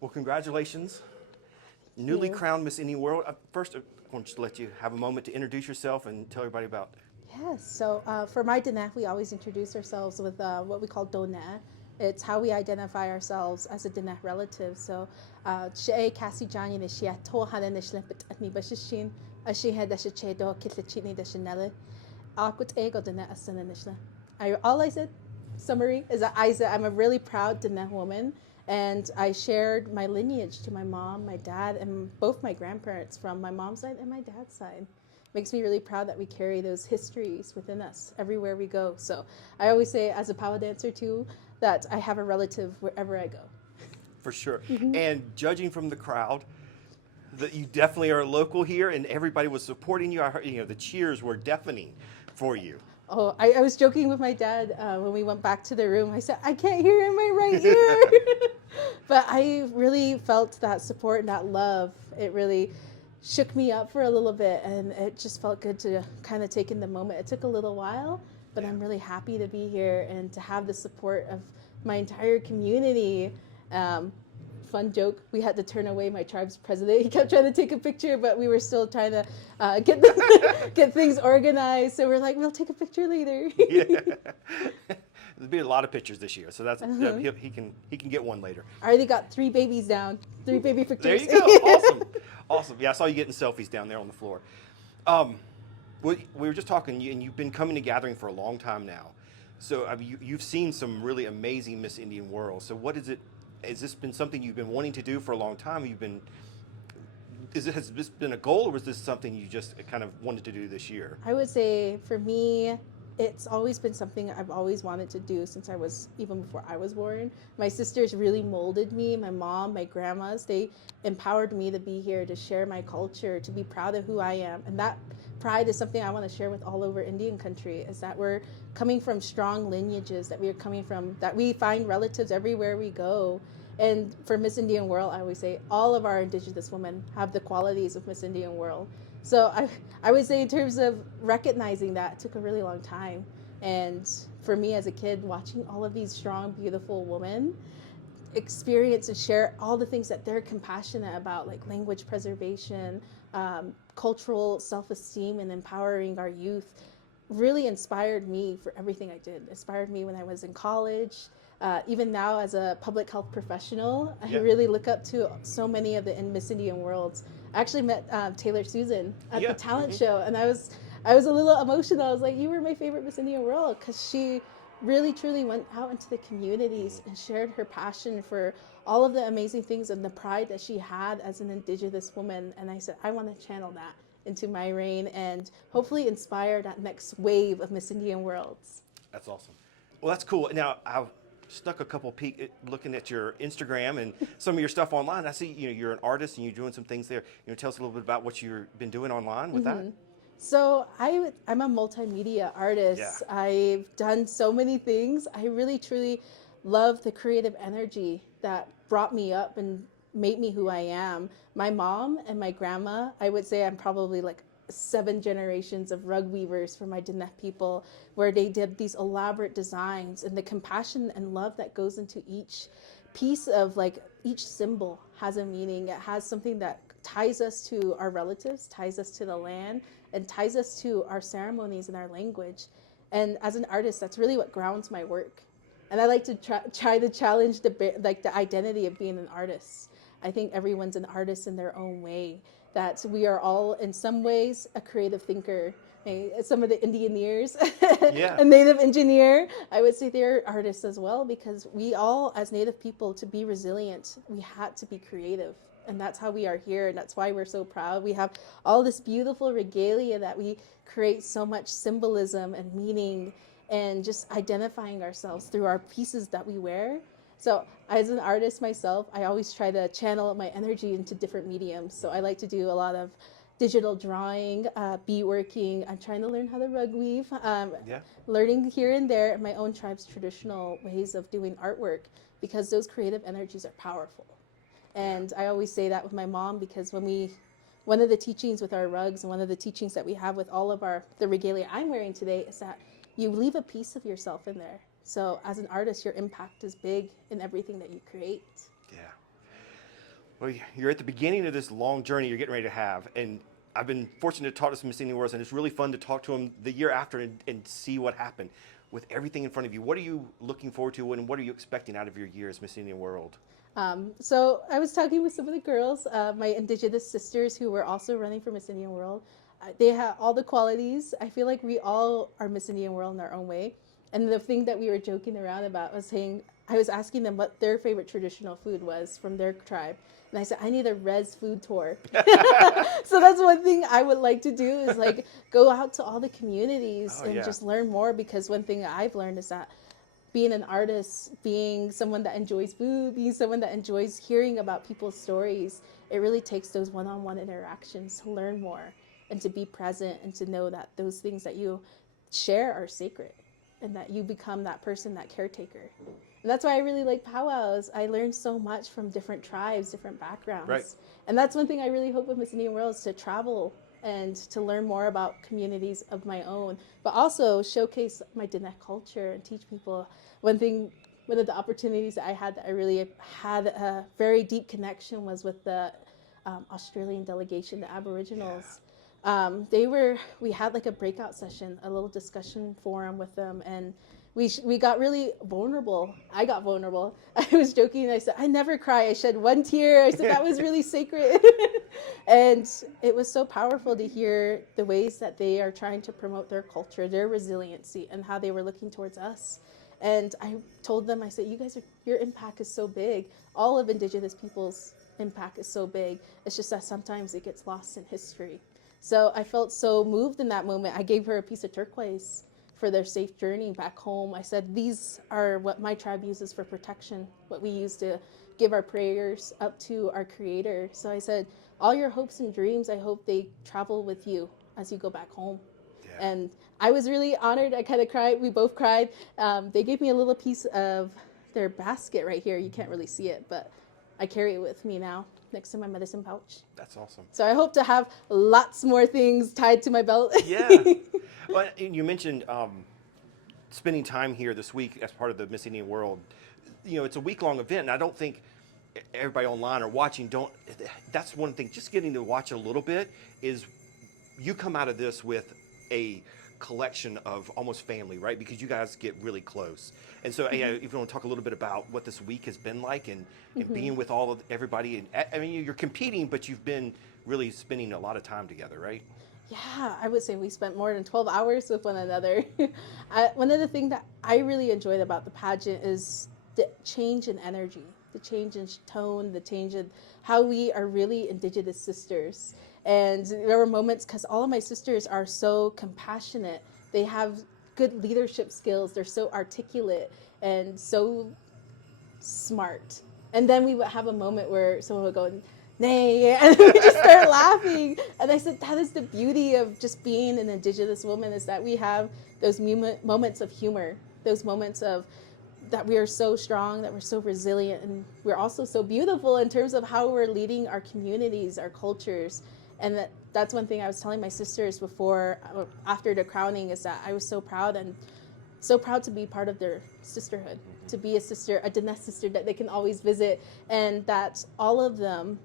Well, congratulations. Newly crowned Miss Indian World. First, I want to let you have a moment to introduce yourself and tell everybody about. Yes, so for my Diné, we always introduce ourselves with what we call Doné. It's how we identify ourselves as a Diné relative. So, she Kassie Johnny the she to hana the slippet at me bashishin, as she had the chedo kitlachini the chanel. Akut ego Diné asana nishla. All I said, summary, is that I'm a really proud Diné woman. And I shared my lineage to my mom, my dad, and both my grandparents from my mom's side and my dad's side. Makes me really proud that we carry those histories within us everywhere we go. So I always say, as a pow dancer too, that I have a relative wherever I go. For sure. And judging from the crowd, that you definitely are local here, and everybody was supporting you. I heard, the cheers were deafening for you. Oh, I was joking with my dad when we went back to the room. I said, I can't hear in my right ear. But I really felt that support and that love. It really shook me up for a little bit, and it just felt good to kind of take in the moment. It took a little while, but I'm really happy to be here and to have the support of my entire community. Fun joke, we had to turn away my tribe's president. He kept trying to take a picture, but we were still trying to get things organized. So we're like, we'll take a picture later. Yeah. There'll be a lot of pictures this year, so that's he can get one later. I already got 3 babies down, 3 baby pictures. There you go. Awesome. Awesome. Yeah, I saw you getting selfies down there on the floor. We were just talking, and you've been coming to gathering for a long time now. So I mean, you've seen some really amazing Miss Indian World. So what is it? Has this been something you've been wanting to do for a long time? Has this been a goal, or was this something you just kind of wanted to do this year? I would say for me, it's always been something I've always wanted to do since even before I was born. My sisters really molded me. My mom, my grandmas, they empowered me to be here, to share my culture, to be proud of who I am. And that pride is something I want to share with all over Indian country, is that we're coming from strong lineages, that we find relatives everywhere we go. And for Miss Indian World, I always say all of our Indigenous women have the qualities of Miss Indian World. So I would say in terms of recognizing that, it took a really long time. And for me as a kid, watching all of these strong, beautiful women experience and share all the things that they're compassionate about, like language preservation, cultural self-esteem, and empowering our youth, really inspired me for everything I did. Inspired me when I was in college. Even now as a public health professional, I really look up to so many of the Miss Indian Worlds. I actually met Taylor Susan at the talent show, and I was a little emotional. I was like, you were my favorite Miss Indian World, because she really truly went out into the communities and shared her passion for all of the amazing things and the pride that she had as an Indigenous woman. And I said, I want to channel that into my reign and hopefully inspire that next wave of Miss Indian Worlds. That's awesome. Well, that's cool. Now, I've stuck a couple looking at your Instagram and some of your stuff online. I see you're an artist and you're doing some things there. Tell us a little bit about what you've been doing online with that. So I'm a multimedia artist. Yeah. I've done so many things. I really truly love the creative energy that brought me up and made me who I am. My mom and my grandma, I would say I'm probably like 7 generations of rug weavers for my Diné people, where they did these elaborate designs, and the compassion and love that goes into each piece of, like, each symbol has a meaning. It has something that ties us to our relatives, ties us to the land, and ties us to our ceremonies and our language. And as an artist, that's really what grounds my work. And I like to try to challenge the identity of being an artist. I think everyone's an artist in their own way, that we are all in some ways a creative thinker. Some of the Indianeers, a native engineer, I would say they're artists as well, because we all, as Native people, to be resilient, we had to be creative. And that's how we are here, and that's why we're so proud. We have all this beautiful regalia that we create so much symbolism and meaning, and just identifying ourselves through our pieces that we wear. So as an artist myself, I always try to channel my energy into different mediums. So I like to do a lot of digital drawing, beadworking. I'm trying to learn how to rug weave, learning here and there my own tribe's traditional ways of doing artwork, because those creative energies are powerful. And I always say that with my mom, because one of the teachings with our rugs, and one of the teachings that we have with all of the regalia I'm wearing today, is that you leave a piece of yourself in there. So as an artist, your impact is big in everything that you create. Yeah. Well, you're at the beginning of this long journey you're getting ready to have, and I've been fortunate to talk to some Miss Indian Worlds, and it's really fun to talk to them the year after and see what happened with everything in front of you. What are you looking forward to, and what are you expecting out of your year as Miss Indian World? So I was talking with some of the girls, my Indigenous sisters who were also running for Miss Indian World. They have all the qualities. I feel like we all are Miss Indian World in our own way. And the thing that we were joking around about was saying, I was asking them what their favorite traditional food was from their tribe. And I said, I need a res food tour. So that's one thing I would like to do is like go out to all the communities and just learn more, because one thing I've learned is that being an artist, being someone that enjoys food, being someone that enjoys hearing about people's stories, it really takes those one-on-one interactions to learn more and to be present and to know that those things that you share are sacred and that you become that person, that caretaker. And that's why I really like Pow Wows. I learned so much from different tribes, different backgrounds. Right. And that's one thing I really hope with Miss Indian World is to travel and to learn more about communities of my own, but also showcase my Diné culture and teach people. One of the opportunities that I had that I really had a very deep connection was with the Australian delegation, the Aboriginals. We had like a breakout session, a little discussion forum with them, and we got really vulnerable. I got vulnerable. I was joking. I said, I never cry. I shed one tear. I said, that was really sacred. And it was so powerful to hear the ways that they are trying to promote their culture, their resiliency, and how they were looking towards us. And I told them, I said, your impact is so big. All of Indigenous people's impact is so big. It's just that sometimes it gets lost in history. So I felt so moved in that moment. I gave her a piece of turquoise for their safe journey back home. I said, these are what my tribe uses for protection, what we use to give our prayers up to our Creator. So I said, all your hopes and dreams, I hope they travel with you as you go back home. Yeah. And I was really honored. I kind of cried. We both cried. They gave me a little piece of their basket right here. You can't really see it, but I carry it with me now next to my medicine pouch. That's awesome. So I hope to have lots more things tied to my belt. Yeah. Well, you mentioned spending time here this week as part of the Miss Indian World. You know, it's a week-long event, and I don't think everybody online or watching that's one thing. Just getting to watch a little bit is you come out of this with a collection of almost family, right? Because you guys get really close. And so, if you want to talk a little bit about what this week has been like and being with everybody. And I mean, you're competing, but you've been really spending a lot of time together, right? Yeah, I would say we spent more than 12 hours with one another. One of the things that I really enjoyed about the pageant is the change in energy, the change in tone, the change in how we are really Indigenous sisters. And there were moments, because all of my sisters are so compassionate. They have good leadership skills. They're so articulate and so smart. And then we would have a moment where someone would go, nay, and we just start laughing. And I said, that is the beauty of just being an Indigenous woman, is that we have those moments of humor, those moments of that we are so strong, that we're so resilient, and we're also so beautiful in terms of how we're leading our communities, our cultures. And that's one thing I was telling my sisters after the crowning, is that I was so proud to be part of their sisterhood, to be a Diné sister that they can always visit, and that all of them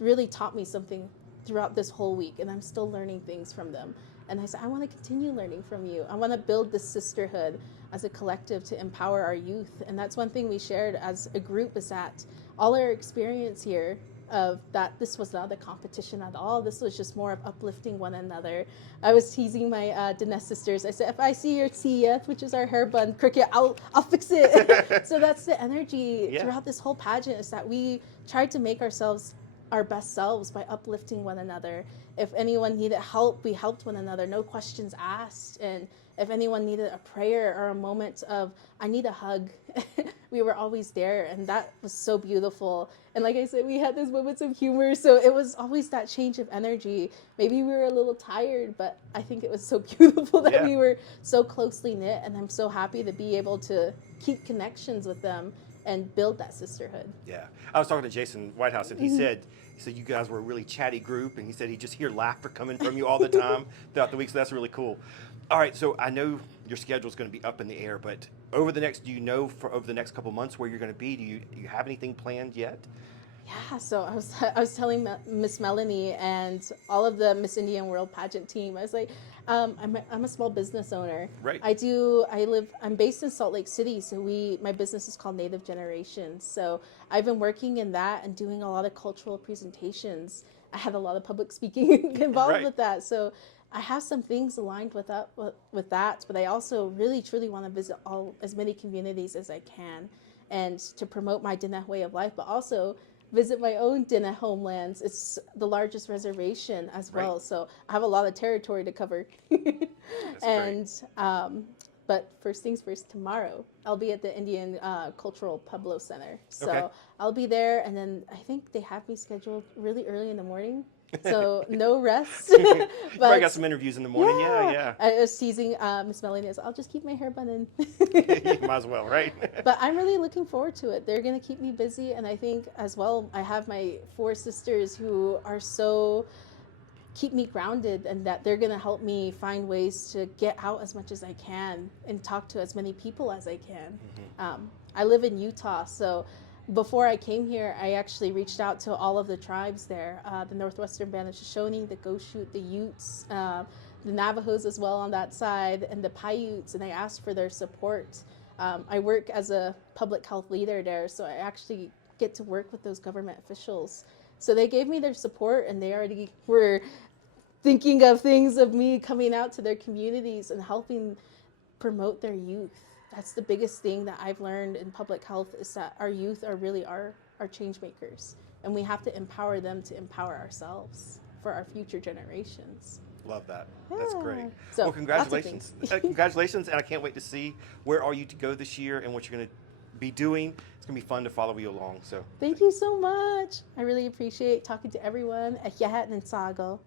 really taught me something throughout this whole week, and I'm still learning things from them. And I said, I want to continue learning from you. I want to build this sisterhood as a collective to empower our youth. And that's one thing we shared as a group, is that all our experience here of that this was not a competition at all. This was just more of uplifting one another. I was teasing my Diné sisters. I said, if I see your TF, which is our hair bun cricket, I'll fix it. So that's the energy throughout this whole pageant, is that we tried to make ourselves our best selves by uplifting one another. If anyone needed help, we helped one another, no questions asked. And if anyone needed a prayer or a moment of, I need a hug, we were always there. And that was so beautiful. And like I said, we had those moments of humor. So it was always that change of energy. Maybe we were a little tired, but I think it was so beautiful that we were so closely knit. And I'm so happy to be able to keep connections with them and build that sisterhood. Yeah. I was talking to Jason Whitehouse, and he said you guys were a really chatty group, and he said he just hear laughter coming from you all the time throughout the week, so that's really cool. All right, so I know your schedule is going to be up in the air, but over the next couple months where you're going to be? Do you have anything planned yet? Yeah, so I was telling Miss Melanie and all of the Miss Indian World pageant team. I was like, I'm a small business owner. Right. I'm based in Salt Lake City, so my business is called Native Generations. So I've been working in that and doing a lot of cultural presentations. I had a lot of public speaking involved Right. with that. So I have some things aligned with that, but I also really truly want to visit as many communities as I can, and to promote my Diné way of life, but also visit my own Diné homelands. It's the largest reservation as well, Right. so I have a lot of territory to cover. That's great. And but first things first, tomorrow I'll be at the Indian Cultural Pueblo Center. So Okay. I'll be there, and then I think they have me scheduled really early in the morning. So no rest. You probably But got some interviews in the morning. Yeah, I was teasing Miss Melanie. I'll just keep my hair bun in. yeah. Might as well, right? But I'm really looking forward to it. They're going to keep me busy. And I think as well, I have my 4 sisters who are so keep me grounded, and that they're going to help me find ways to get out as much as I can and talk to as many people as I can. I live in Utah, so before I came here, I actually reached out to all of the tribes there, the Northwestern Band of Shoshone, the Goshute, the Utes, the Navajos as well on that side, and the Paiutes, and I asked for their support. I work as a public health leader there, so I actually get to work with those government officials. So they gave me their support, and they already were thinking of things of me coming out to their communities and helping promote their youth. That's the biggest thing that I've learned in public health, is that our youth are really our change makers, and we have to empower them to empower ourselves for our future generations. Love that. That's great. Yeah. So, Well, congratulations. Congratulations, and I can't wait to see where are you to go this year and what you're going to be doing. It's going to be fun to follow you along. So Thank you so much. I really appreciate talking to everyone. Yahat and Sago.